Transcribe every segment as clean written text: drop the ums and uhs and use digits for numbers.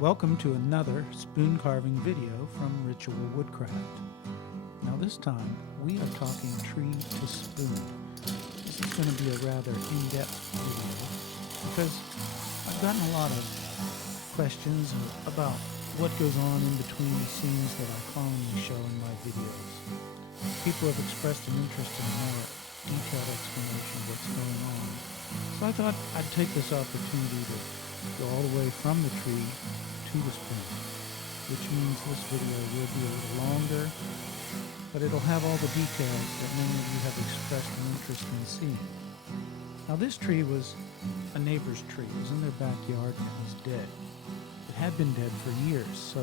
Welcome to another spoon carving video from Ritual Woodcraft. Now this time we are talking tree to spoon. This is going to be a rather in-depth video because I've gotten a lot of questions about what goes on in between the scenes that I commonly show in my videos. People have expressed an interest in a more detailed explanation of what's going on. So I thought I'd take this opportunity to go all the way from the tree to the spoon, which means this video will be a little longer, but it'll have all the details that many of you have expressed an interest in seeing. Now this tree was a neighbor's tree. It was in their backyard and it was dead. It had been dead for years, so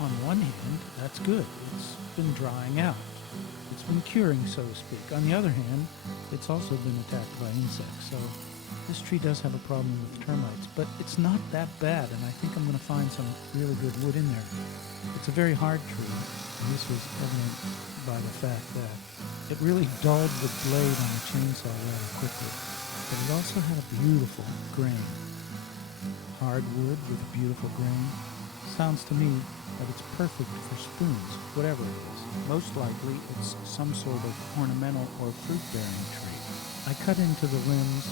on one hand, that's good. It's been drying out. It's been curing, so to speak. On the other hand, it's also been attacked by insects, so this tree does have a problem with termites, but it's not that bad, and I think I'm going to find some really good wood in there. It's a very hard tree, and this was evident by the fact that it really dulled the blade on the chainsaw rather quickly, but it also had a beautiful grain. Hard wood with a beautiful grain. Sounds to me that it's perfect for spoons, whatever it is. Most likely it's some sort of ornamental or fruit-bearing tree. I cut into the limbs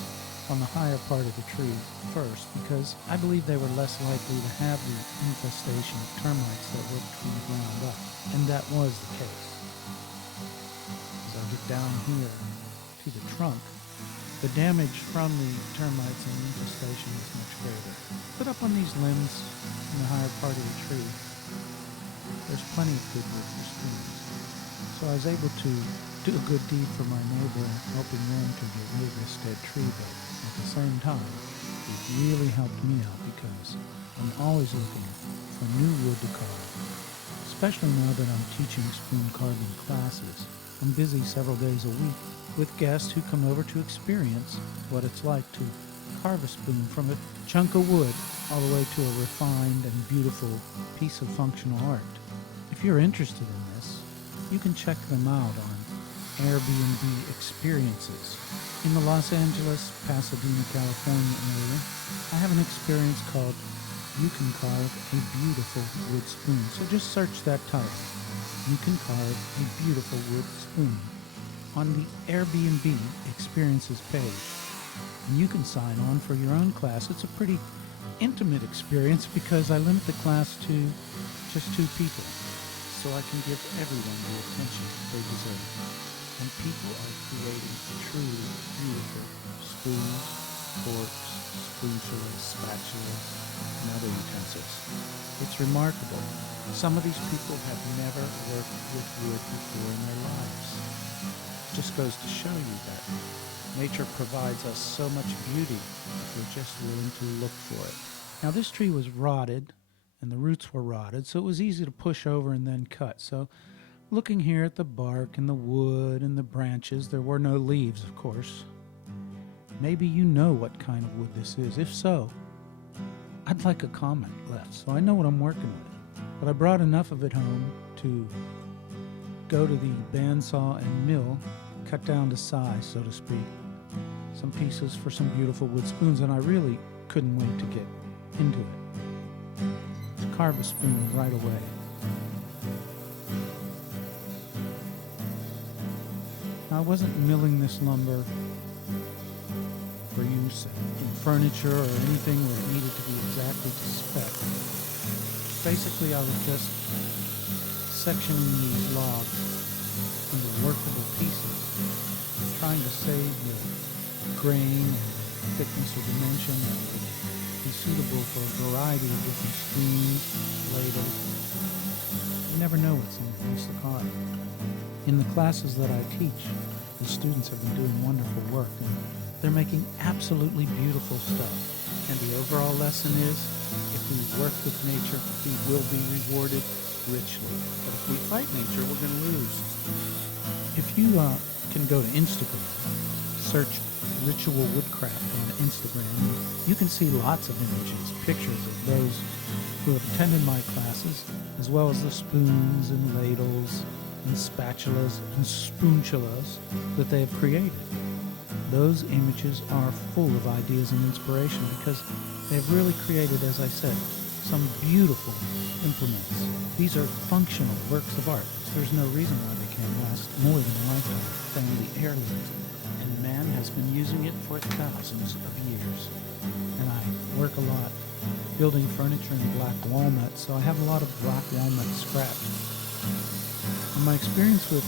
on the higher part of the tree first because I believe they were less likely to have the infestation of termites that worked from the ground up, and that was the case. As I get down here to the trunk, the damage from the termites and infestation is much greater. But up on these limbs in the higher part of the tree, there's plenty of good wood for spoons. So I was able to do a good deed for my neighbor, helping them to get rid of this dead tree, but at the same time, it really helped me out because I'm always looking for new wood to carve, especially now that I'm teaching spoon carving classes. I'm busy several days a week with guests who come over to experience what it's like to carve a spoon from a chunk of wood all the way to a refined and beautiful piece of functional art. If you're interested in this, you can check them out on Airbnb Experiences. In the Los Angeles, Pasadena, California area, I have an experience called You Can Carve a Beautiful Wood Spoon. So just search that title. You Can Carve a Beautiful Wood Spoon on the Airbnb Experiences page. And you can sign on for your own class. It's a pretty intimate experience because I limit the class to just 2 people, so I can give everyone the attention they deserve. And people are creating truly beautiful spoons, forks, spoonfuls, spatulas, and other utensils. It's remarkable. Some of these people have never worked with wood before in their lives. It just goes to show you that nature provides us so much beauty if we're just willing to look for it. Now this tree was rotted, and the roots were rotted, so it was easy to push over and then cut. So looking here at the bark and the wood and the branches, there were no leaves, of course. Maybe you know what kind of wood this is. If so, I'd like a comment left so I know what I'm working with. But I brought enough of it home to go to the bandsaw and mill, cut down to size, so to speak, some pieces for some beautiful wood spoons, and I really couldn't wait to get into it. To carve a spoon right away. I wasn't milling this lumber for use in furniture or anything where it needed to be exactly to spec. Basically, I was just sectioning these logs into workable pieces, trying to save the grain and thickness or dimension that would be suitable for a variety of different spoons, ladles. You never know what someone wants to carve. In the classes that I teach, the students have been doing wonderful work, and they're making absolutely beautiful stuff. And the overall lesson is, if we work with nature, we will be rewarded richly. But if we fight nature, we're going to lose. If you can go to Instagram, search Ritual Woodcraft on Instagram, you can see lots of images, pictures of those who have attended my classes, as well as the spoons and ladles and spatulas and spoonchulas that they have created. Those images are full of ideas and inspiration because they have really created, as I said, some beautiful implements. These are functional works of art. There's no reason why they can't last more than a lifetime. Family heirlooms. And man has been using it for thousands of years. And I work a lot building furniture in black walnut, so I have a lot of black walnut scrap. And my experience with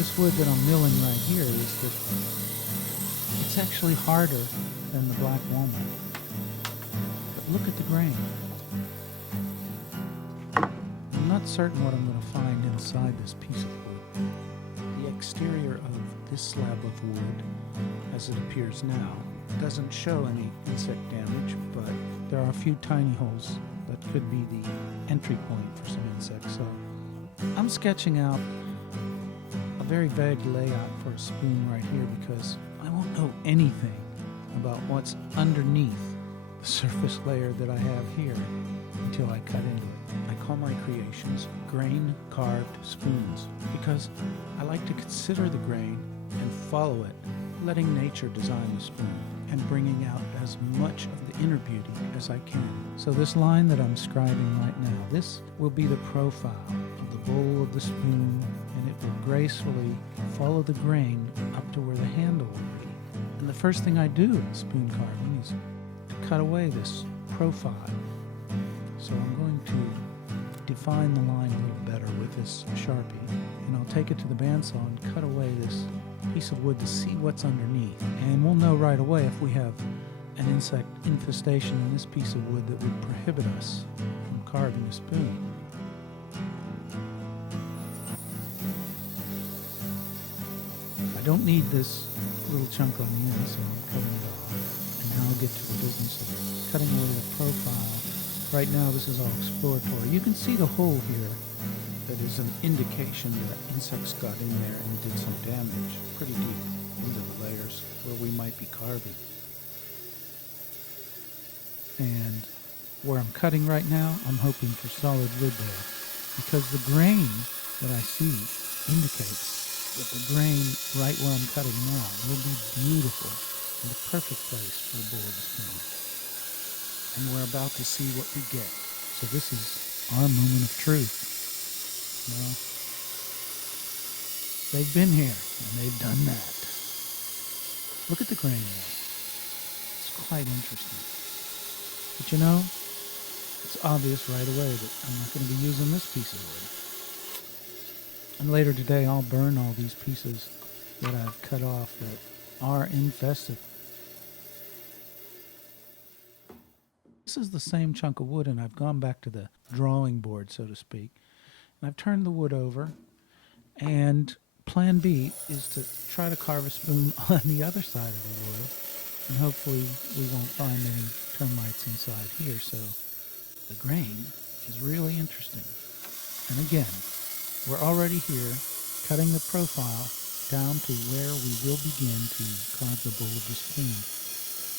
this wood that I'm milling right here is that it's actually harder than the black walnut. But look at the grain. I'm not certain what I'm going to find inside this piece of wood. The exterior of this slab of wood, as it appears now, doesn't show any insect damage, but there are a few tiny holes that could be the entry point for some insects. So I'm sketching out a very vague layout for a spoon right here because I won't know anything about what's underneath the surface layer that I have here until I cut into it. I call my creations grain carved spoons because I like to consider the grain and follow it, letting nature design the spoon and bringing out as much of the inner beauty as I can. So this line that I'm scribing right now, this will be the profile of the bowl of the spoon, and it will gracefully follow the grain up to where the handle will be. And the first thing I do in spoon carving is to cut away this profile. So I'm going to define the line a little better with this Sharpie, and I'll take it to the bandsaw and cut away this piece of wood to see what's underneath. And we'll know right away if we have an insect infestation in this piece of wood that would prohibit us from carving a spoon. I don't need this little chunk on the end, so I'm cutting it off. And now I'll get to the business of cutting away the profile. Right now this is all exploratory. You can see the hole here. That is an indication that insects got in there and did some damage pretty deep into the layers where we might be carving. And where I'm cutting right now, I'm hoping for solid wood there because the grain that I see indicates that the grain right where I'm cutting now will be beautiful and the perfect place for the bowl of the spoon. And we're about to see what we get. So this is our moment of truth. Well, they've been here, and they've done that. Look at the grain there. It's quite interesting. But you know, it's obvious right away that I'm not going to be using this piece of wood. And later today, I'll burn all these pieces that I've cut off that are infested. This is the same chunk of wood, and I've gone back to the drawing board, so to speak. And I've turned the wood over, and plan B is to try to carve a spoon on the other side of the wood, and hopefully we won't find any termites inside here. So the grain is really interesting. And again, we're already here cutting the profile down to where we will begin to carve the bowl of the spoon.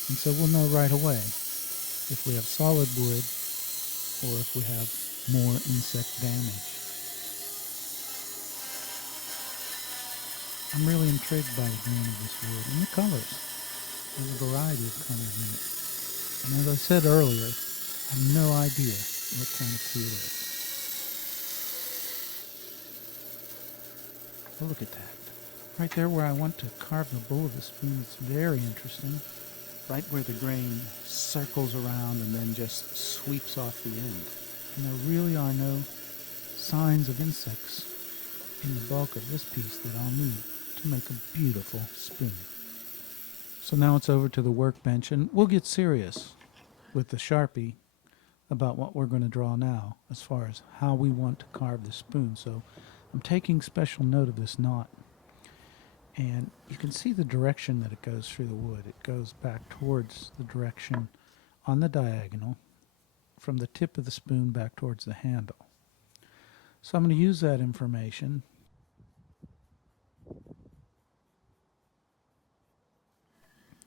And so we'll know right away if we have solid wood or if we have more insect damage. I'm really intrigued by the green of this wood and the colors. There's a variety of colors in it. And as I said earlier, I have no idea what kind of tree it is. Oh, look at that. Right there where I want to carve the bowl of the spoon, it's very interesting. Right where the grain circles around and then just sweeps off the end. And there really are no signs of insects in the bulk of this piece that I'll need to make a beautiful spoon. So now it's over to the workbench, and we'll get serious with the Sharpie about what we're going to draw now as far as how we want to carve the spoon. So I'm taking special note of this knot, and you can see the direction that it goes through the wood. It goes back towards the direction on the diagonal from the tip of the spoon back towards the handle. So I'm going to use that information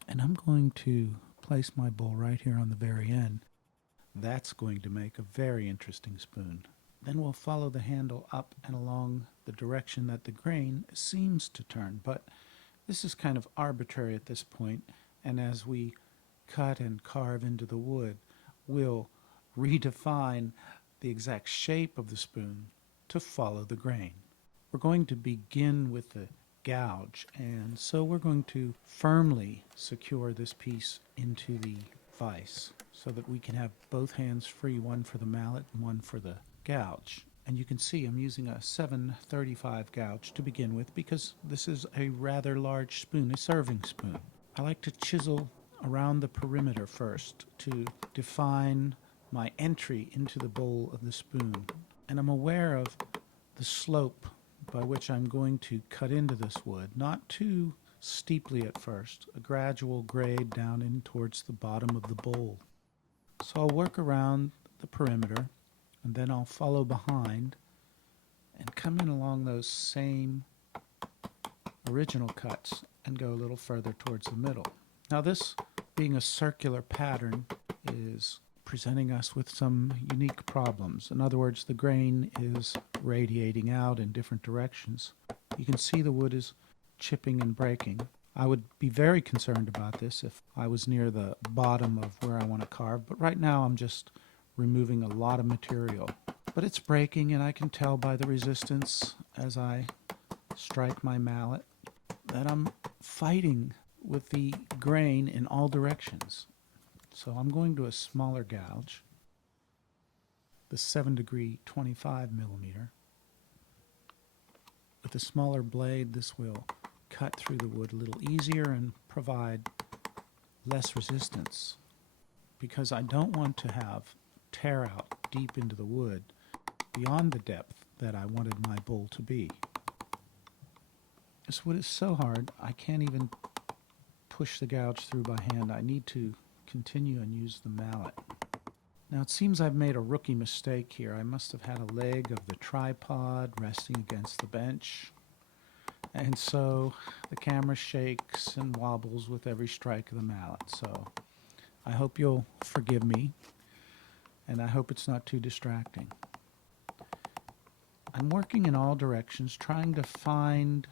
and I'm going to place my bowl right here on the very end. That's going to make a very interesting spoon. Then we'll follow the handle up and along the direction that the grain seems to turn, but this is kind of arbitrary at this point, and as we cut and carve into the wood, we'll redefine the exact shape of the spoon to follow the grain. We're going to begin with the gouge, and so we're going to firmly secure this piece into the vise so that we can have both hands free, one for the mallet and one for the gouge. And you can see I'm using a 7/35 gouge to begin with because this is a rather large spoon, a serving spoon. I like to chisel around the perimeter first to define my entry into the bowl of the spoon. And I'm aware of the slope by which I'm going to cut into this wood, not too steeply at first, a gradual grade down in towards the bottom of the bowl. So I'll work around the perimeter, and then I'll follow behind and come in along those same original cuts and go a little further towards the middle. Now this, being a circular pattern, is presenting us with some unique problems. In other words, the grain is radiating out in different directions. You can see the wood is chipping and breaking. I would be very concerned about this if I was near the bottom of where I want to carve, but right now I'm just removing a lot of material. But it's breaking, and I can tell by the resistance as I strike my mallet that I'm fighting with the grain in all directions. So I'm going to a smaller gouge, the 7° 25 millimeter. With a smaller blade, this will cut through the wood a little easier and provide less resistance, because I don't want to have tear out deep into the wood beyond the depth that I wanted my bowl to be. This wood is so hard I can't even push the gouge through by hand. I need to continue and use the mallet. Now it seems I've made a rookie mistake here. I must have had a leg of the tripod resting against the bench, and so the camera shakes and wobbles with every strike of the mallet. So I hope you'll forgive me, and I hope it's not too distracting. I'm working in all directions, trying to find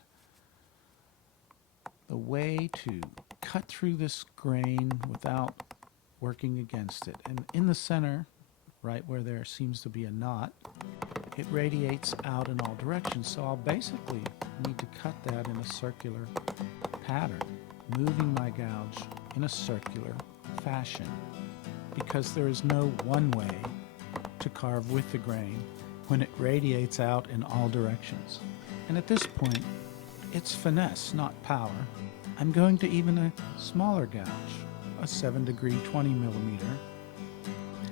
the way to cut through this grain without working against it. And in the center, right where there seems to be a knot, it radiates out in all directions. So I'll basically need to cut that in a circular pattern, moving my gouge in a circular fashion, because there is no one way to carve with the grain when it radiates out in all directions. And at this point, it's finesse, not power. I'm going to even a smaller gouge, a 7° 20 millimeter,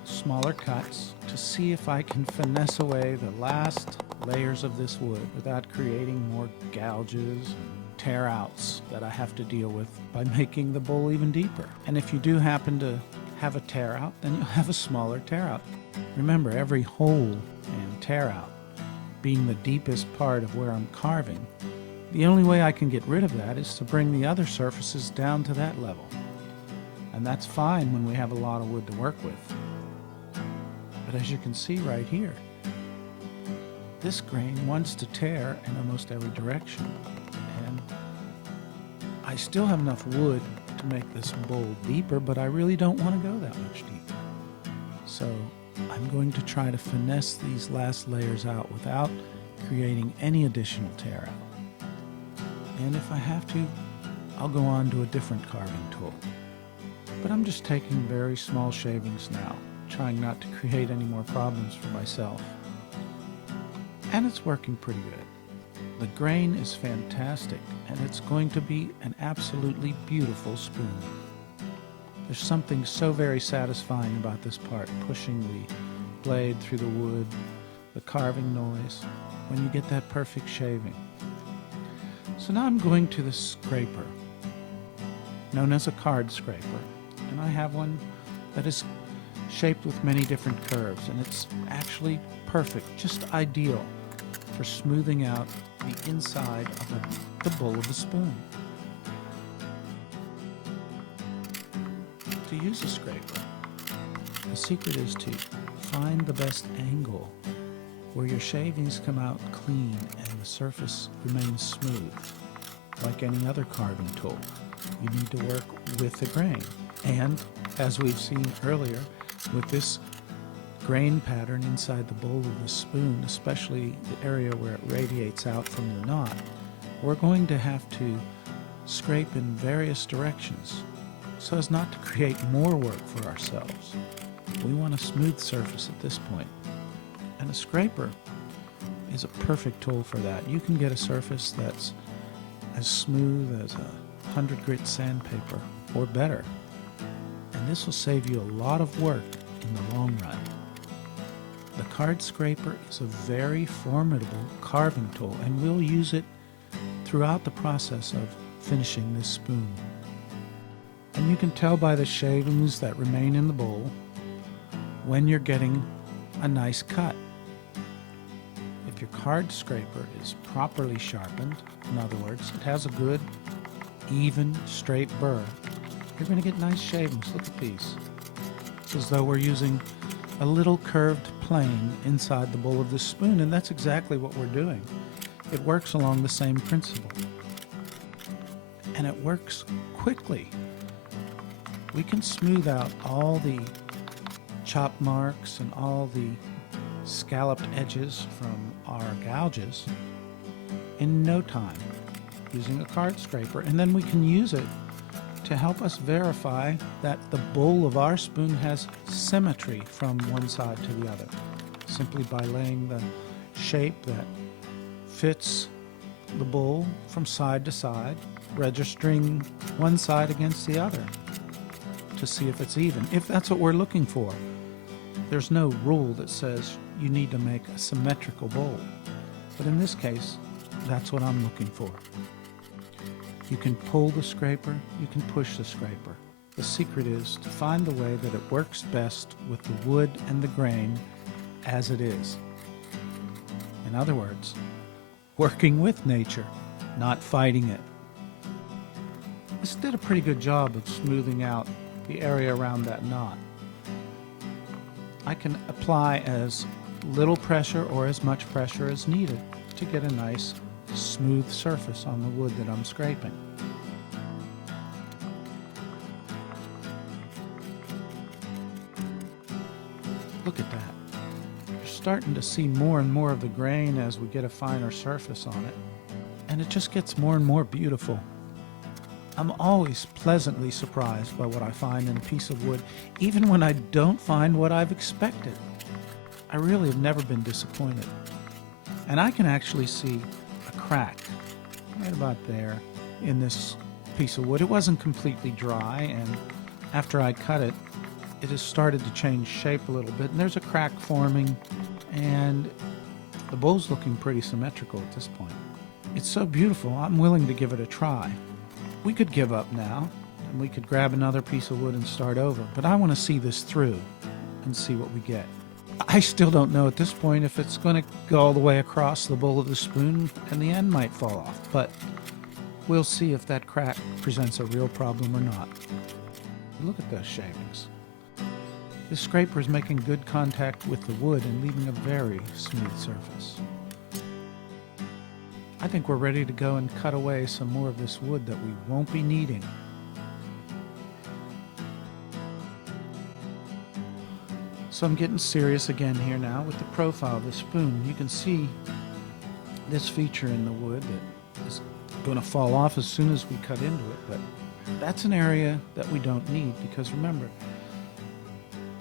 smaller cuts, to see if I can finesse away the last layers of this wood without creating more gouges and tear outs that I have to deal with by making the bowl even deeper. And if you do happen to have a tear out, then you'll have a smaller tear out. Remember, every hole and tear out being the deepest part of where I'm carving, the only way I can get rid of that is to bring the other surfaces down to that level. And that's fine when we have a lot of wood to work with. But as you can see right here, this grain wants to tear in almost every direction. And I still have enough wood to make this bowl deeper, but I really don't want to go that much deeper. So I'm going to try to finesse these last layers out without creating any additional tear out. And if I have to, I'll go on to a different carving tool. But I'm just taking very small shavings now, trying not to create any more problems for myself. And it's working pretty good. The grain is fantastic, and it's going to be an absolutely beautiful spoon. There's something so very satisfying about this part, pushing the blade through the wood, the carving noise, when you get that perfect shaving. So now I'm going to the scraper, known as a card scraper, and I have one that is shaped with many different curves, and it's actually perfect, just ideal for smoothing out the inside of the bowl of the spoon. To use a scraper, the secret is to find the best angle where your shavings come out clean and the surface remains smooth. Like any other carving tool, you need to work with the grain. And as we've seen earlier, with this grain pattern inside the bowl of the spoon, especially the area where it radiates out from the knot, we're going to have to scrape in various directions so as not to create more work for ourselves. We want a smooth surface at this point, and a scraper is a perfect tool for that. You can get a surface that's as smooth as a 100 grit sandpaper or better, and this will save you a lot of work in the long run. The card scraper is a very formidable carving tool, and we'll use it throughout the process of finishing this spoon. And you can tell by the shavings that remain in the bowl when you're getting a nice cut. If your card scraper is properly sharpened, in other words, it has a good, even, straight burr, you're going to get nice shavings. Look at these. It's as though we're using a little curved plane inside the bowl of this spoon, and that's exactly what we're doing. It works along the same principle. And it works quickly. We can smooth out all the chop marks and all the scalloped edges from our gouges in no time using a card scraper, and then we can use it to help us verify that the bowl of our spoon has symmetry from one side to the other, simply by laying the shape that fits the bowl from side to side, registering one side against the other to see if it's even, if that's what we're looking for. There's no rule that says you need to make a symmetrical bowl, but in this case, that's what I'm looking for. You can pull the scraper, you can push the scraper. The secret is to find the way that it works best with the wood and the grain as it is. In other words, working with nature, not fighting it. This did a pretty good job of smoothing out the area around that knot. I can apply as little pressure or as much pressure as needed to get a nice smooth surface on the wood that I'm scraping. Look at that. You're starting to see more and more of the grain as we get a finer surface on it, and it just gets more and more beautiful. I'm always pleasantly surprised by what I find in a piece of wood, even when I don't find what I've expected. I really have never been disappointed. And I can actually see a crack right about there in this piece of wood. It wasn't completely dry, and after I cut it, it has started to change shape a little bit, and there's a crack forming, and the bowl's looking pretty symmetrical at this point. It's so beautiful, I'm willing to give it a try. We could give up now, and we could grab another piece of wood and start over, but I want to see this through and see what we get. I still don't know at this point if it's going to go all the way across the bowl of the spoon and the end might fall off, but we'll see if that crack presents a real problem or not. Look at those shavings. This scraper is making good contact with the wood and leaving a very smooth surface. I think we're ready to go and cut away some more of this wood that we won't be needing. So I'm getting serious again here now with the profile of the spoon. You can see this feature in the wood that is going to fall off as soon as we cut into it, but that's an area that we don't need, because remember,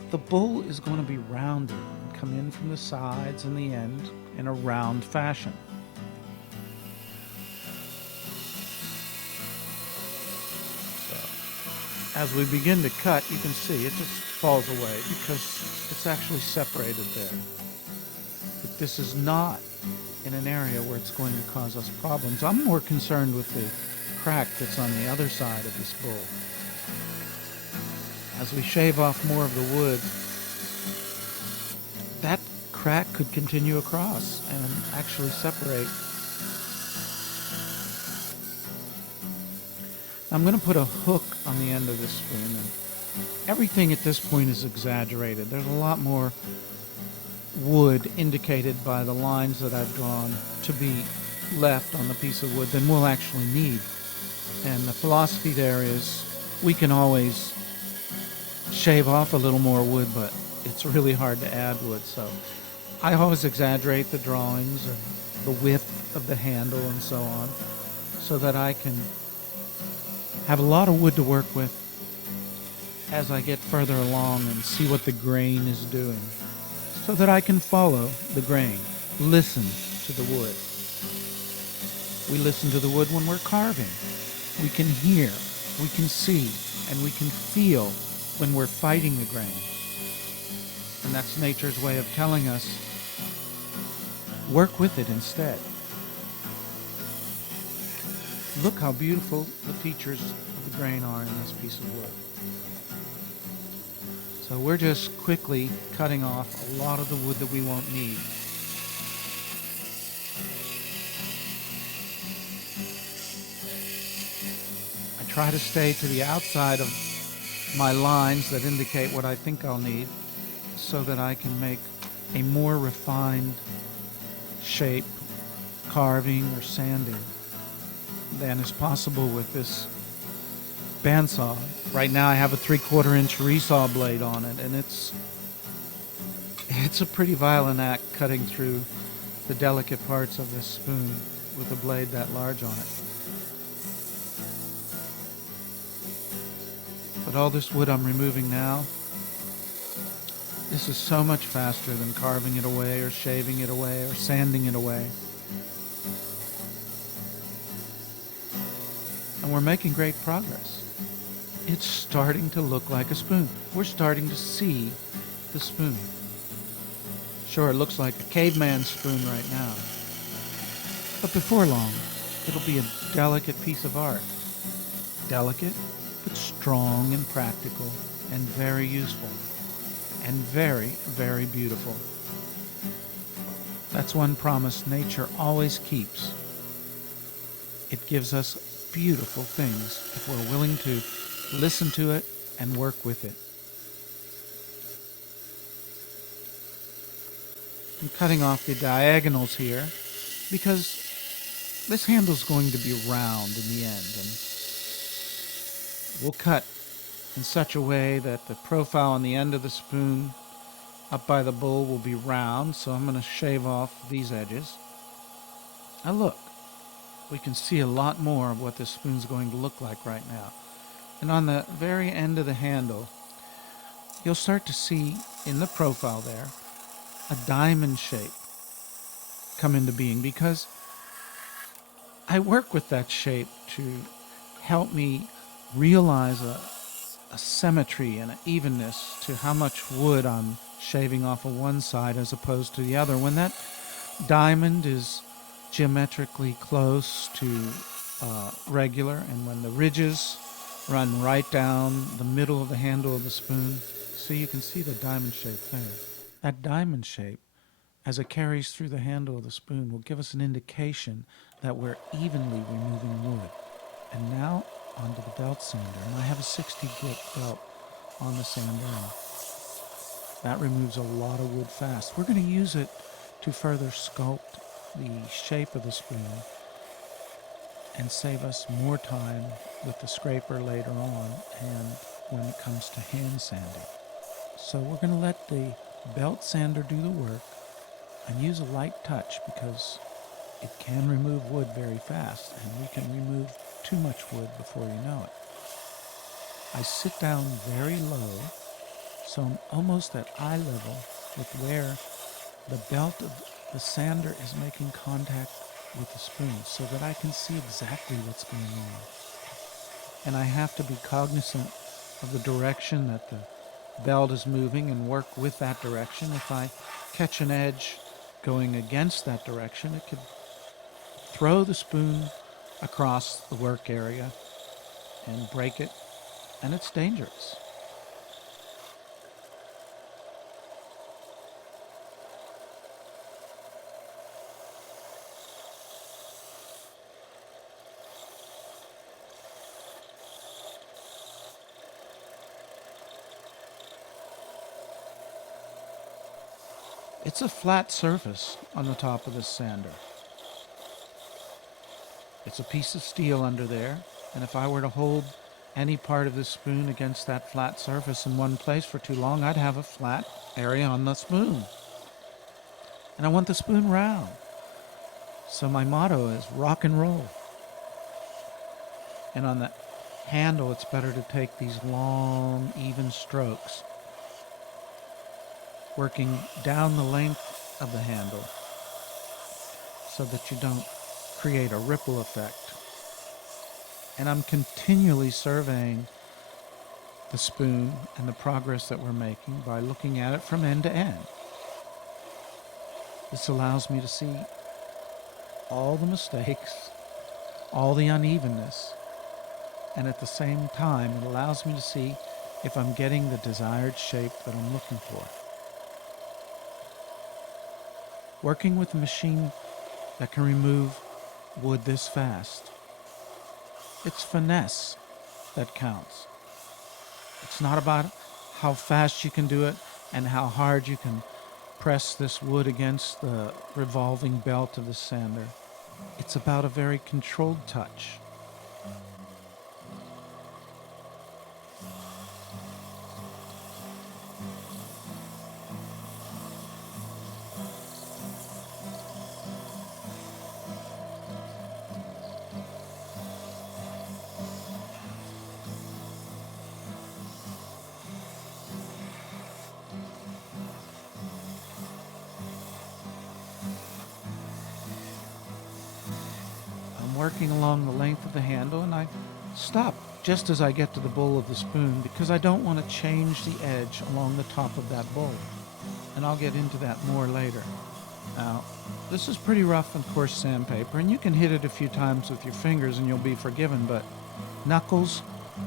the bowl is going to be rounded and come in from the sides and the end in a round fashion. As we begin to cut, you can see it just falls away because it's actually separated there. But this is not in an area where it's going to cause us problems. I'm more concerned with the crack that's on the other side of this bowl. As we shave off more of the wood, that crack could continue across and actually separate. I'm going to put a hook on the end of this spoon, and everything at this point is exaggerated. There's a lot more wood indicated by the lines that I've drawn to be left on the piece of wood than we'll actually need. And the philosophy there is we can always shave off a little more wood, but it's really hard to add wood. So I always exaggerate the drawings and the width of the handle and so on, so that I can have a lot of wood to work with as I get further along and see what the grain is doing, so that I can follow the grain, listen to the wood. We listen to the wood when we're carving. We can hear, we can see, and we can feel when we're fighting the grain. And that's nature's way of telling us, work with it instead. Look how beautiful the features of the grain are in this piece of wood. So we're just quickly cutting off a lot of the wood that we won't need. I try to stay to the outside of my lines that indicate what I think I'll need, so that I can make a more refined shape, carving or sanding, than is possible with this bandsaw. Right now I have a 3/4 inch resaw blade on it, and it's a pretty violent act cutting through the delicate parts of this spoon with a blade that large on it. But all this wood I'm removing now, this is so much faster than carving it away or shaving it away or sanding it away. And we're making great progress. It's starting to look like a spoon. We're starting to see the spoon. Sure, it looks like a caveman spoon right now, but before long, it'll be a delicate piece of art. Delicate, but strong and practical and very useful and very, very beautiful. That's one promise nature always keeps. It gives us beautiful things if we're willing to listen to it and work with it. I'm cutting off the diagonals here because this handle's going to be round in the end, and we'll cut in such a way that the profile on the end of the spoon up by the bowl will be round, so I'm going to shave off these edges. Now look, we can see a lot more of what this spoon's going to look like right now. And on the very end of the handle, you'll start to see in the profile there a diamond shape come into being, because I work with that shape to help me realize a symmetry and an evenness to how much wood I'm shaving off of one side as opposed to the other. When that diamond is geometrically close to regular, and when the ridges run right down the middle of the handle of the spoon, so you can see the diamond shape there. That diamond shape, as it carries through the handle of the spoon, will give us an indication that we're evenly removing wood. And now onto the belt sander, and I have a 60 grit belt on the sander, and that removes a lot of wood fast. We're going to use it to further sculpt the shape of the spoon and save us more time with the scraper later on and when it comes to hand sanding. So we're going to let the belt sander do the work and use a light touch, because it can remove wood very fast, and we can remove too much wood before you know it. I sit down very low, so I'm almost at eye level with where the belt of the sander is making contact with the spoon, so that I can see exactly what's going on. And I have to be cognizant of the direction that the belt is moving and work with that direction. If I catch an edge going against that direction, it could throw the spoon across the work area and break it, and it's dangerous. It's a flat surface on the top of this sander. It's a piece of steel under there, and if I were to hold any part of the spoon against that flat surface in one place for too long, I'd have a flat area on the spoon. And I want the spoon round. So my motto is rock and roll. And on the handle, it's better to take these long, even strokes, working down the length of the handle so that you don't create a ripple effect. And I'm continually surveying the spoon and the progress that we're making by looking at it from end to end. This allows me to see all the mistakes, all the unevenness, and at the same time, it allows me to see if I'm getting the desired shape that I'm looking for. Working with a machine that can remove wood this fast, it's finesse that counts. It's not about how fast you can do it and how hard you can press this wood against the revolving belt of the sander. It's about a very controlled touch. I'm working along the length of the handle, and I stop just as I get to the bowl of the spoon because I don't want to change the edge along the top of that bowl. And I'll get into that more later. Now, this is pretty rough and coarse sandpaper, and you can hit it a few times with your fingers and you'll be forgiven, but knuckles,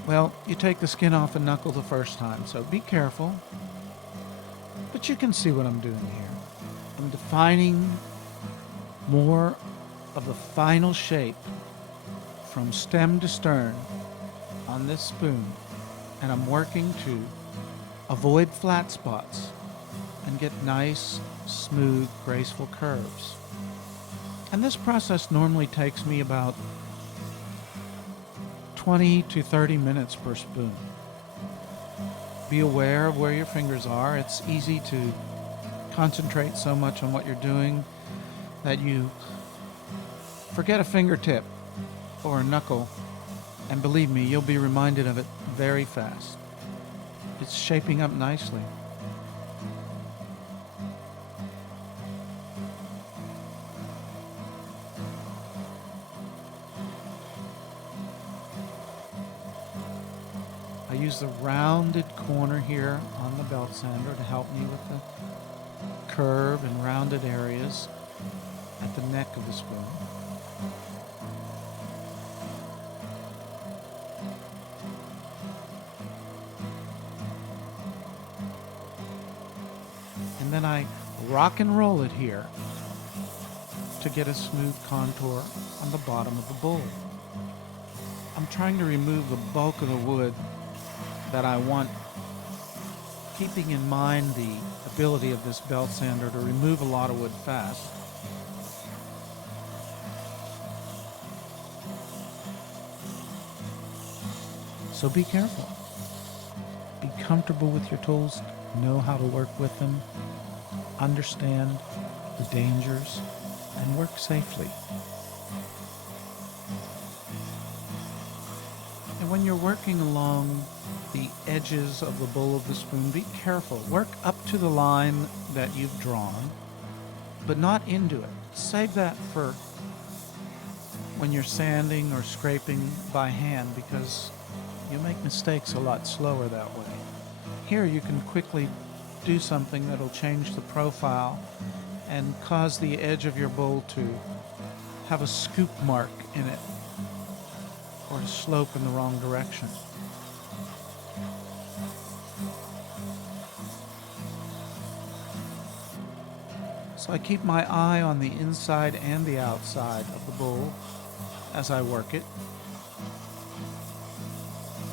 well, you take the skin off a knuckle the first time, so be careful. But you can see what I'm doing here. I'm defining more of the final shape from stem to stern on this spoon, and I'm working to avoid flat spots and get nice, smooth, graceful curves. And this process normally takes me about 20 to 30 minutes per spoon. Be aware of where your fingers are. It's easy to concentrate so much on what you're doing that you forget a fingertip or a knuckle, and believe me, you'll be reminded of it very fast. It's shaping up nicely. I use the rounded corner here on the belt sander to help me with the curve and rounded areas at the neck of the spoon. And then I rock and roll it here to get a smooth contour on the bottom of the bowl. I'm trying to remove the bulk of the wood that I want, keeping in mind the ability of this belt sander to remove a lot of wood fast. So be careful. Be comfortable with your tools, know how to work with them, understand the dangers, and work safely. And when you're working along the edges of the bowl of the spoon, be careful. Work up to the line that you've drawn, but not into it. Save that for when you're sanding or scraping by hand, because you make mistakes a lot slower that way. Here you can quickly do something that'll change the profile and cause the edge of your bowl to have a scoop mark in it or a slope in the wrong direction. So I keep my eye on the inside and the outside of the bowl as I work it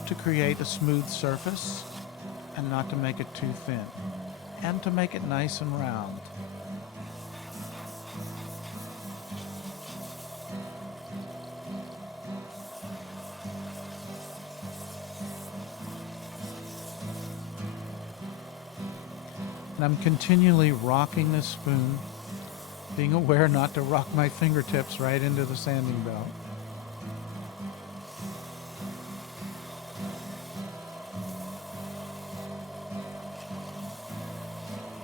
to create a smooth surface and not to make it too thin, and to make it nice and round. And I'm continually rocking this spoon, being aware not to rock my fingertips right into the sanding belt.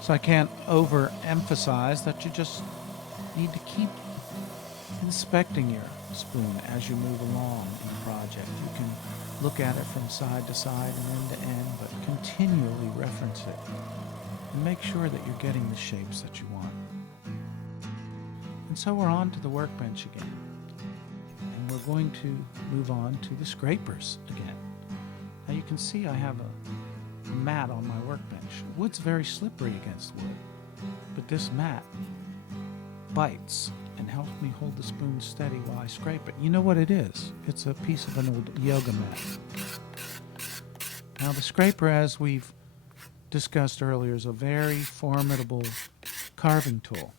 So I can't overemphasize that you just need to keep inspecting your spoon as you move along in the project. You can look at it from side to side and end to end, but continually reference it and make sure that you're getting the shapes that you want. And so we're on to the workbench again. And we're going to move on to the scrapers again. Now you can see I have a mat on my workbench. Wood's very slippery against wood, but this mat bites and helps me hold the spoon steady while I scrape it. You know what it is? It's a piece of an old yoga mat. Now the scraper, as we've discussed earlier, is a very formidable carving tool.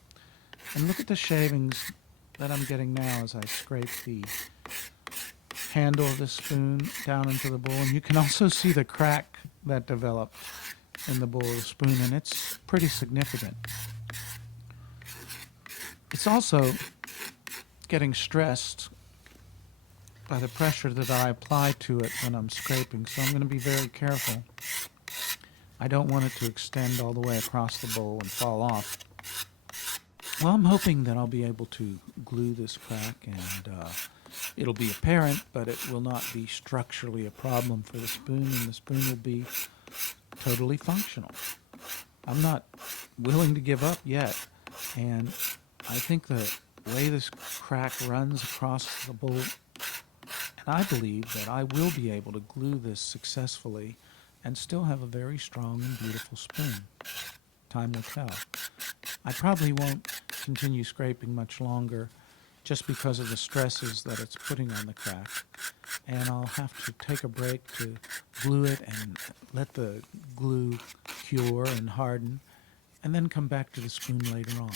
And look at the shavings that I'm getting now as I scrape the handle of the spoon down into the bowl. And you can also see the crack that developed in the bowl of the spoon, and it's pretty significant. It's also getting stressed by the pressure that I apply to it when I'm scraping, so I'm going to be very careful. I don't want it to extend all the way across the bowl and fall off. Well, I'm hoping that I'll be able to glue this crack, and it'll be apparent, but it will not be structurally a problem for the spoon, and the spoon will be totally functional. I'm not willing to give up yet, and I think the way this crack runs across the bowl, and I believe that I will be able to glue this successfully and still have a very strong and beautiful spoon. Time will tell. I probably won't continue scraping much longer just because of the stresses that it's putting on the crack. And I'll have to take a break to glue it and let the glue cure and harden, and then come back to the spoon later on.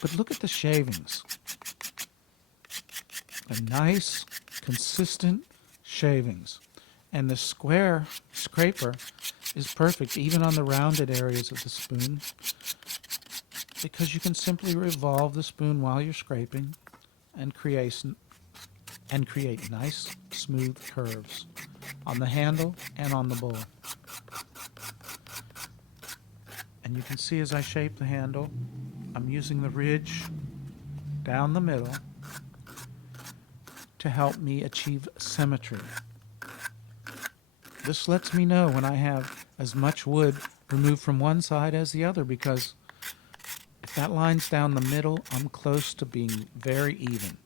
But look at the shavings. A nice, consistent shavings. And the square scraper is perfect even on the rounded areas of the spoon, because you can simply revolve the spoon while you're scraping and create nice, smooth curves on the handle and on the bowl. And you can see as I shape the handle, I'm using the ridge down the middle to help me achieve symmetry. This lets me know when I have as much wood removed from one side as the other, because if that line's down the middle, I'm close to being very even.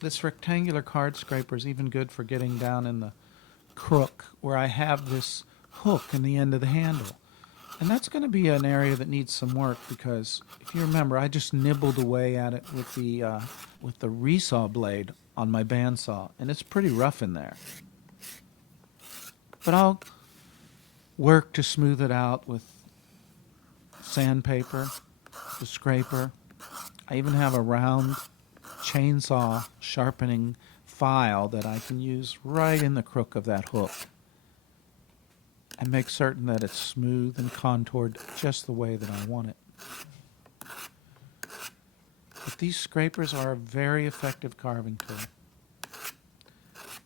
This rectangular card scraper is even good for getting down in the crook where I have this hook in the end of the handle. And that's going to be an area that needs some work, because if you remember, I just nibbled away at it with the resaw blade on my bandsaw, and it's pretty rough in there. But I'll work to smooth it out with sandpaper, the scraper. I even have a round chainsaw sharpening file that I can use right in the crook of that hook and make certain that it's smooth and contoured just the way that I want it. But these scrapers are a very effective carving tool.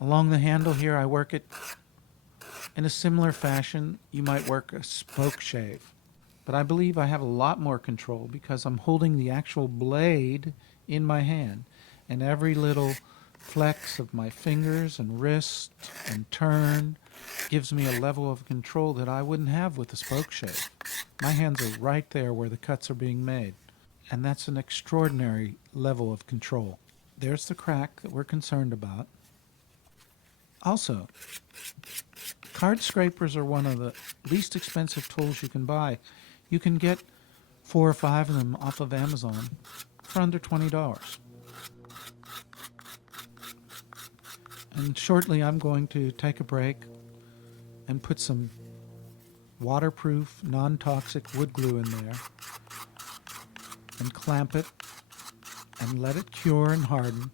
Along the handle here, I work it in a similar fashion. You might work a spoke shave, but I believe I have a lot more control because I'm holding the actual blade in my hand, and every little flex of my fingers and wrist and turn gives me a level of control that I wouldn't have with a spoke shave. My hands are right there where the cuts are being made, and that's an extraordinary level of control. There's the crack that we're concerned about. Also, card scrapers are one of the least expensive tools you can buy. You can get 4 or 5 of them off of Amazon for under $20. And shortly I'm going to take a break and put some waterproof, non-toxic wood glue in there and clamp it and let it cure and harden,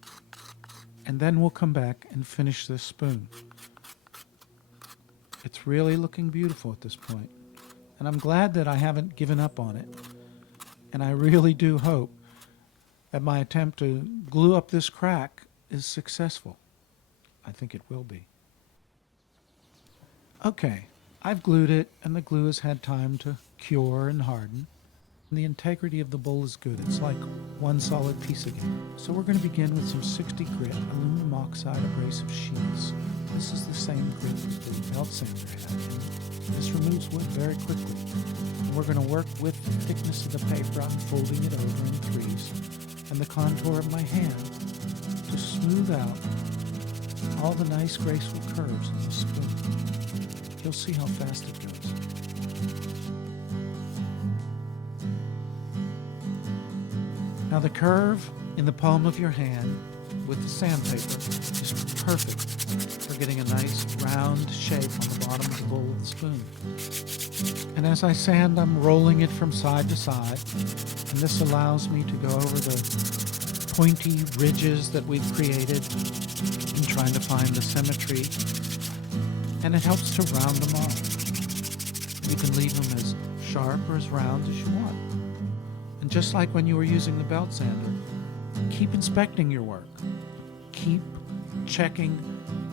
and then we'll come back and finish this spoon. It's really looking beautiful at this point, and I'm glad that I haven't given up on it, and I really do hope that my attempt to glue up this crack is successful. I think it will be. Okay, I've glued it, and the glue has had time to cure and harden. And the integrity of the bowl is good. It's like one solid piece again. So we're going to begin with some 60 grit aluminum oxide abrasive sheets. This is the same grit that the belt sander had, and this removes wood very quickly. And we're going to work with the thickness of the paper. I'm folding it over in threes, and the contour of my hand to smooth out all the nice graceful curves in the spoon. You'll see how fast it goes. Now the curve in the palm of your hand with the sandpaper is perfect for getting a nice round shape on the bottom of the bowl of the spoon. And as I sand, I'm rolling it from side to side, and this allows me to go over the pointy ridges that we've created in trying to find the symmetry, and it helps to round them off. You can leave them as sharp or as round as you want. And just like when you were using the belt sander, keep inspecting your work. Keep checking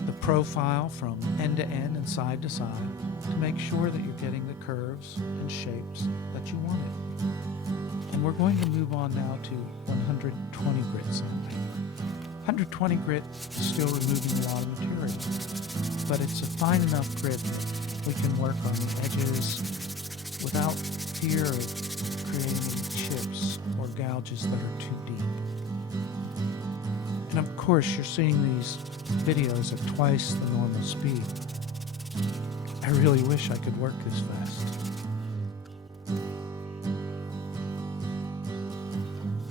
the profile from end to end and side to side to make sure that you're getting the curves and shapes that you wanted. And we're going to move on now to 120 grit sandpaper. 120 grit is still removing a lot of material, but it's a fine enough grit that we can work on the edges without fear of creating any chips or gouges that are too deep. And of course, you're seeing these videos at twice the normal speed. I really wish I could work this fast.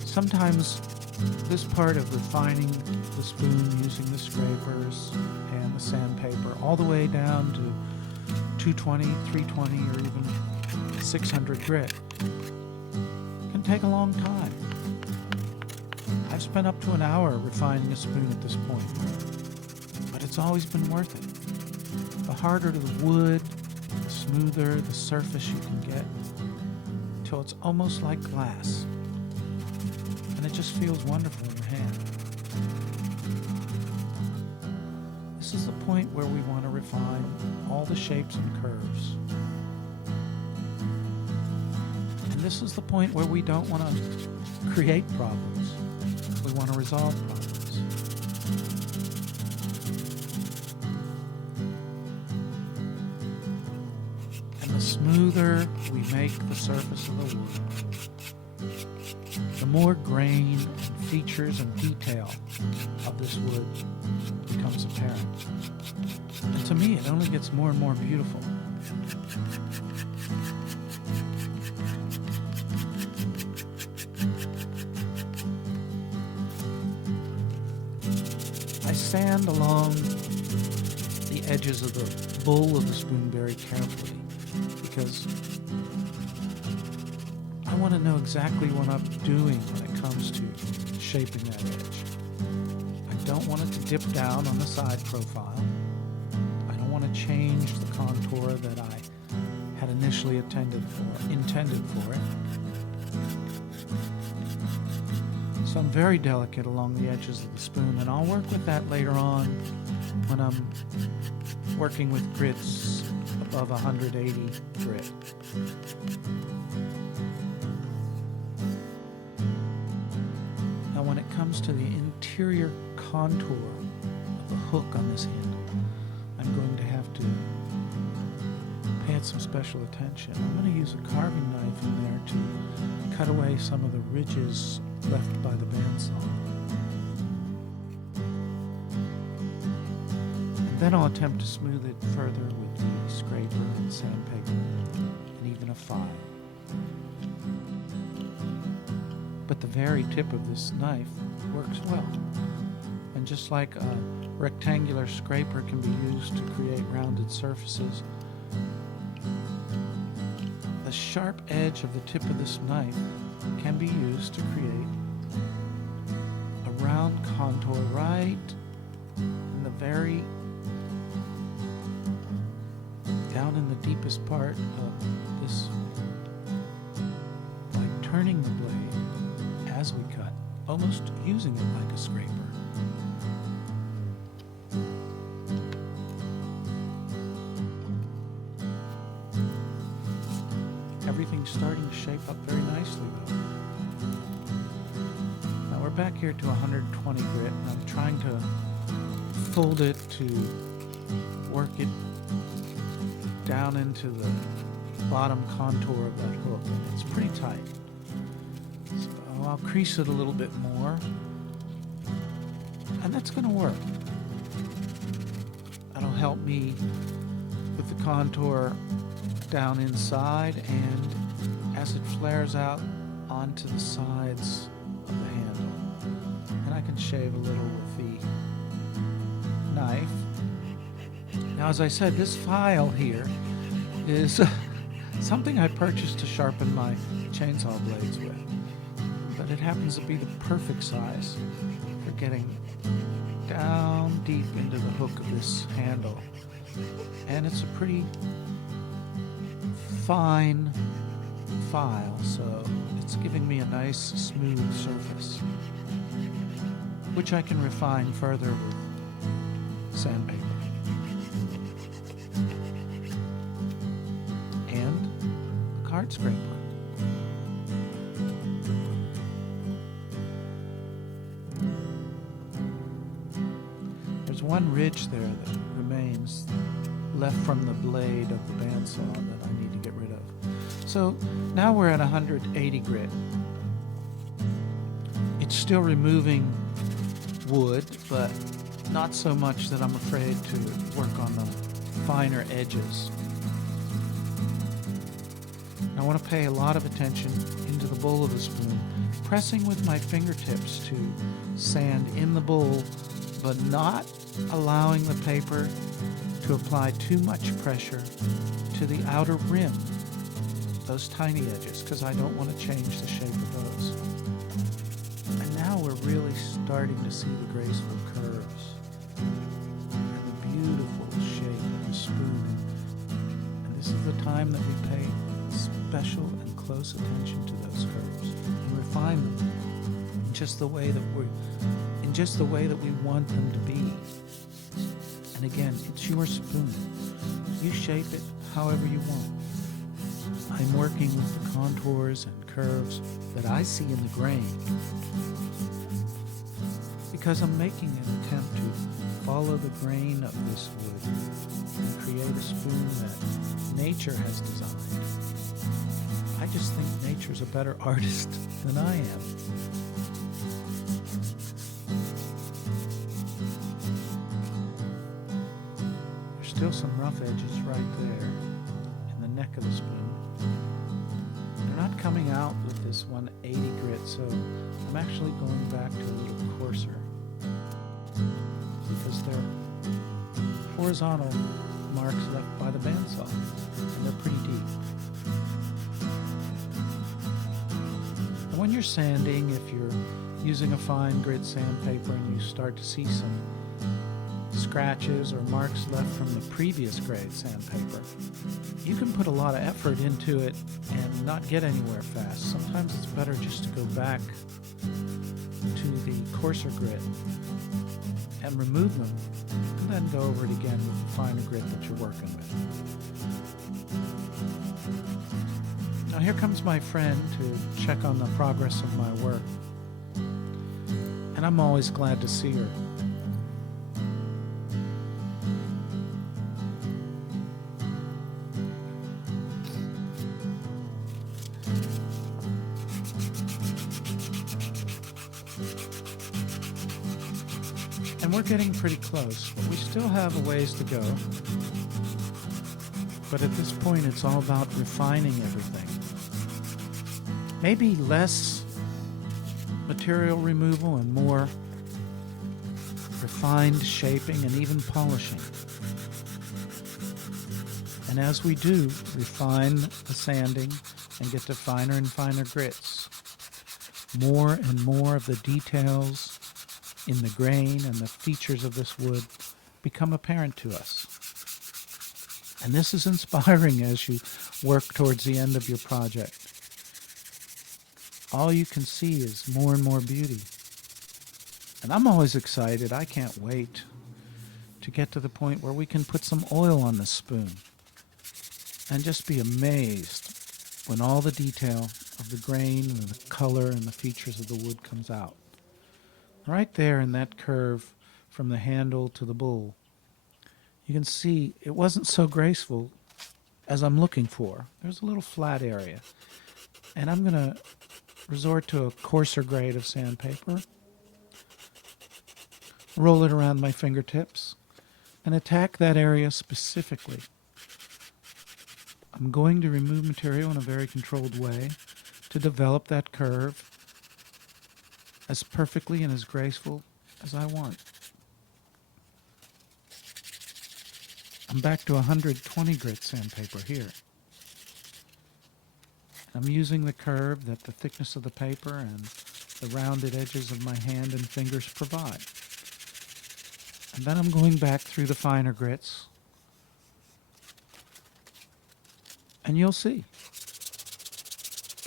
Sometimes this part of refining the spoon using the scrapers and the sandpaper all the way down to 220, 320, or even 600 grit can take a long time. I've spent up to an hour refining a spoon at this point, but it's always been worth it. The harder the wood, the smoother the surface you can get, till it's almost like glass. And it just feels wonderful in your hand. This is the point where we want to refine all the shapes and curves. And this is the point where we don't want to create problems. We want to resolve problems. And the smoother we make the surface of the wood, the more grain and features and detail of this wood becomes apparent. And to me, it only gets more and more beautiful. I sand along the edges of the bowl of the spoon very carefully because I want to know exactly what I'm doing when it comes to shaping that edge. I don't want it to dip down on the side profile. I don't want to change the contour that I had initially intended for it. So I'm very delicate along the edges of the spoon, and I'll work with that later on when I'm working with grits above 180 grit. Now when it comes to the interior contour of the hook on this handle, I'm going to have to pay it some special attention. I'm going to use a carving knife in there to cut away some of the ridges left by the bandsaw. And then I'll attempt to smooth it further with the scraper and sandpaper and even a file. but the very tip of this knife works well. And just like a rectangular scraper can be used to create rounded surfaces, the sharp edge of the tip of this knife can be used to create a round contour right in the very down in the deepest part of this, by turning the blade as we cut, almost using it like a scraper. Everything's starting to shape up very nicely though. Now we're back here to 120 grit, and I'm trying to fold it to work it down into the bottom contour of that hook. It's pretty tight. So I'll crease it a little bit more, and that's going to work. That'll help me with the contour down inside and as it flares out onto the sides of the handle. And I can shave a little with the knife. Now, as I said, this file here is something I purchased to sharpen my chainsaw blades with, but it happens to be the perfect size for getting down deep into the hook of this handle. And it's a pretty fine file, so it's giving me a nice smooth surface, which I can refine further with sandpaper. And a card scraper. There's one ridge there that remains left from the blade of the bandsaw that I need to get rid of. So now we're at 180 grit. It's still removing wood, but not so much that I'm afraid to work on the finer edges. I want to pay a lot of attention into the bowl of the spoon, pressing with my fingertips to sand in the bowl, but not allowing the paper to apply too much pressure to the outer rim, those tiny edges, because I don't want to change the shape of those. And now we're really starting to see the graceful curves and the beautiful shape of the spoon. And this is the time that we pay special and close attention to those curves and refine them in just the way that we want them to be. And again, it's your spoon. You shape it however you want. I'm working with the contours and curves that I see in the grain because I'm making an attempt to follow the grain of this wood and create a spoon that nature has designed. I just think nature's a better artist than I am. Still some rough edges right there in the neck of the spoon. They're not coming out with this 180 grit, so I'm actually going back to a little coarser because they're horizontal marks left by the bandsaw, and they're pretty deep. And when you're sanding, if you're using a fine grit sandpaper and you start to see some scratches or marks left from the previous grade sandpaper, you can put a lot of effort into it and not get anywhere fast. Sometimes it's better just to go back to the coarser grit and remove them, and then go over it again with the finer grit that you're working with. Now here comes my friend to check on the progress of my work, and I'm always glad to see her. And we're getting pretty close, but we still have a ways to go. But at this point, it's all about refining everything. Maybe less material removal and more refined shaping and even polishing. And as we do refine the sanding and get to finer and finer grits, more and more of the details in the grain and the features of this wood become apparent to us. And this is inspiring as you work towards the end of your project. All you can see is more and more beauty. And I'm always excited. I can't wait to get to the point where we can put some oil on this spoon and just be amazed when all the detail of the grain and the color and the features of the wood comes out. Right there in that curve from the handle to the bowl, you can see it wasn't so graceful as I'm looking for. There's a little flat area. And I'm going to resort to a coarser grade of sandpaper, roll it around my fingertips, and attack that area specifically. I'm going to remove material in a very controlled way to develop that curve as perfectly and as graceful as I want. I'm back to 120 grit sandpaper here. I'm using the curve that the thickness of the paper and the rounded edges of my hand and fingers provide. And then I'm going back through the finer grits, and you'll see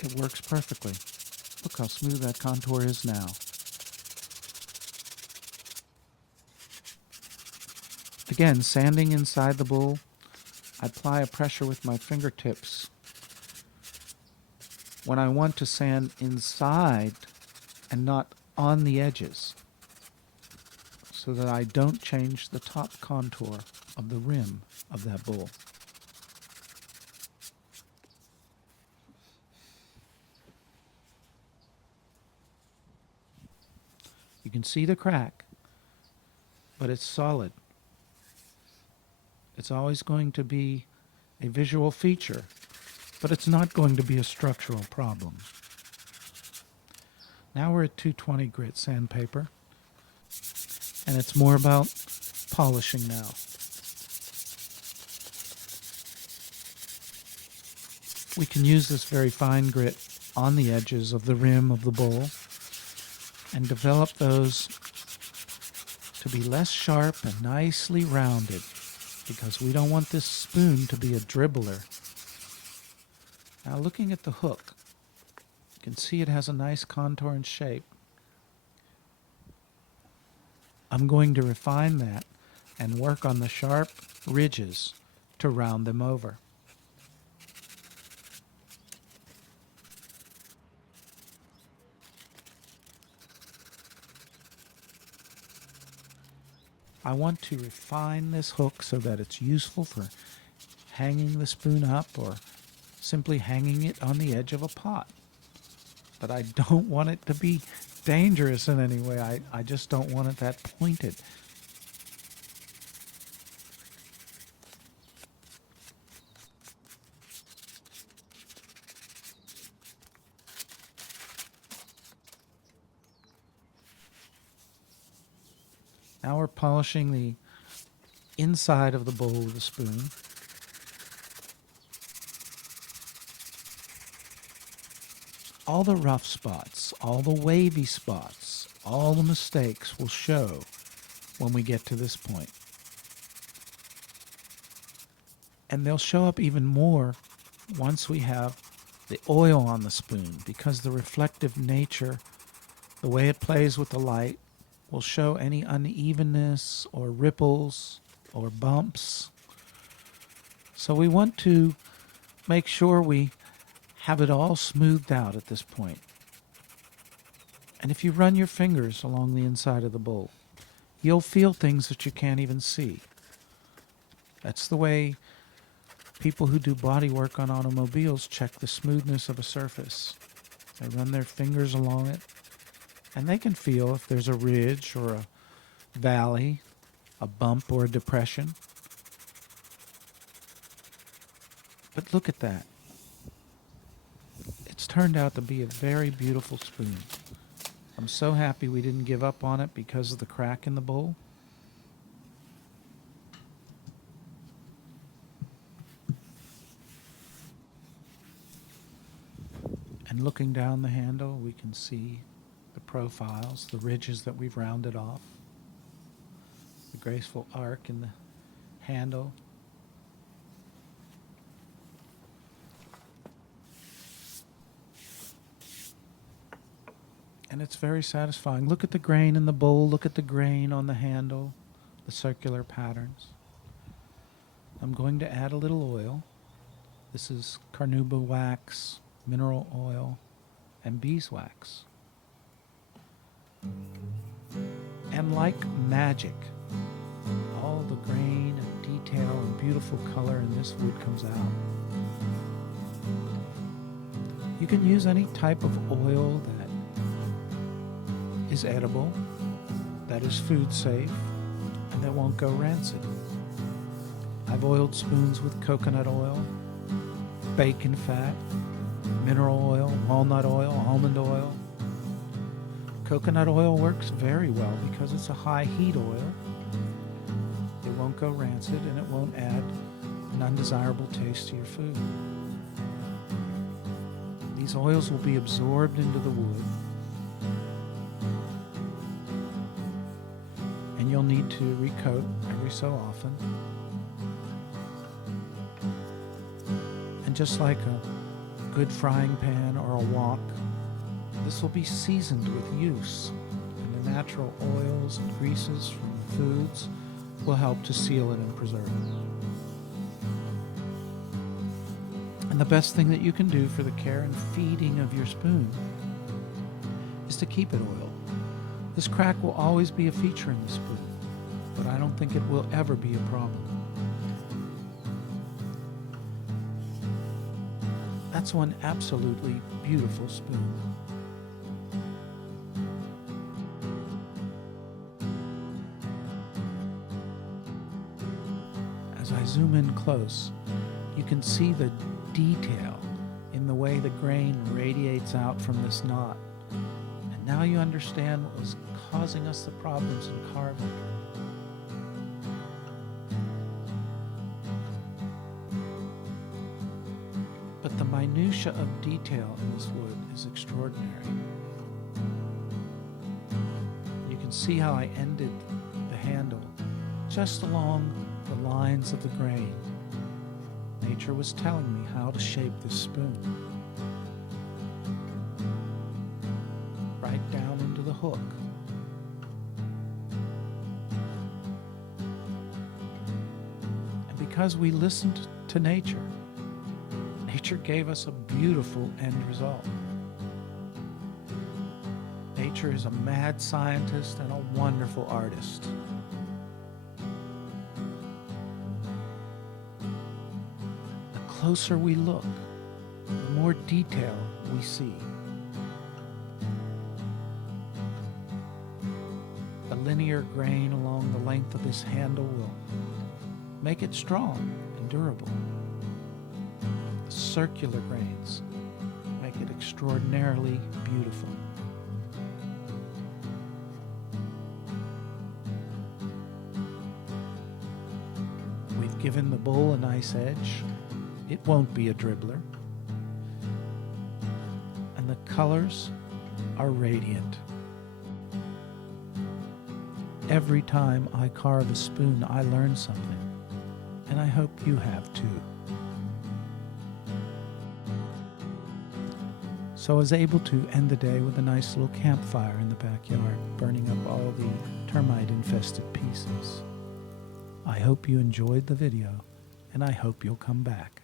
it works perfectly. Look how smooth that contour is now. Again, sanding inside the bowl, I apply a pressure with my fingertips when I want to sand inside and not on the edges, so that I don't change the top contour of the rim of that bowl. You can see the crack, but it's solid. It's always going to be a visual feature, but it's not going to be a structural problem. Now we're at 220 grit sandpaper, and it's more about polishing now. We can use this very fine grit on the edges of the rim of the bowl and develop those to be less sharp and nicely rounded, because we don't want this spoon to be a dribbler. Now looking at the hook, you can see it has a nice contour and shape. I'm going to refine that and work on the sharp ridges to round them over. I want to refine this hook so that it's useful for hanging the spoon up or simply hanging it on the edge of a pot. But I don't want it to be dangerous in any way. I just don't want it that pointed. Now we're polishing the inside of the bowl with the spoon. All the rough spots, all the wavy spots, all the mistakes will show when we get to this point. And they'll show up even more once we have the oil on the spoon, because the reflective nature, the way it plays with the light, will show any unevenness or ripples or bumps. So we want to make sure we have it all smoothed out at this point. And if you run your fingers along the inside of the bowl, you'll feel things that you can't even see. That's the way people who do body work on automobiles check the smoothness of a surface. They run their fingers along it, and they can feel if there's a ridge or a valley, a bump or a depression. But look at that. It's turned out to be a very beautiful spoon. I'm so happy we didn't give up on it because of the crack in the bowl. And looking down the handle, we can see the profiles, the ridges that we've rounded off, the graceful arc in the handle. And it's very satisfying. Look at the grain in the bowl, look at the grain on the handle, the circular patterns. I'm going to add a little oil. This is carnauba wax, mineral oil, and beeswax. And like magic, all the grain and detail and beautiful color in this wood comes out. You can use any type of oil that is edible, that is food safe, and that won't go rancid. I've oiled spoons with coconut oil, bacon fat, mineral oil, walnut oil, almond oil. Coconut oil works very well because it's a high heat oil. It won't go rancid and it won't add an undesirable taste to your food. These oils will be absorbed into the wood, and you'll need to recoat every so often. And just like a good frying pan or a wok, this will be seasoned with use, and the natural oils and greases from foods will help to seal it and preserve it. And the best thing that you can do for the care and feeding of your spoon is to keep it oiled. This crack will always be a feature in the spoon, but I don't think it will ever be a problem. That's one absolutely beautiful spoon. As I zoom in close, you can see the detail in the way the grain radiates out from this knot. And now you understand what was causing us the problems in carving. But the minutia of detail in this wood is extraordinary. You can see how I ended the handle just along the lines of the grain. Nature was telling me how to shape this spoon. Right down into the hook. And because we listened to nature, nature gave us a beautiful end result. Nature is a mad scientist and a wonderful artist. The closer we look, the more detail we see. The linear grain along the length of this handle will make it strong and durable. The circular grains make it extraordinarily beautiful. We've given the bowl a nice edge. It won't be a dribbler. And the colors are radiant. Every time I carve a spoon, I learn something, and I hope you have too. So I was able to end the day with a nice little campfire in the backyard, burning up all the termite-infested pieces. I hope you enjoyed the video, and I hope you'll come back.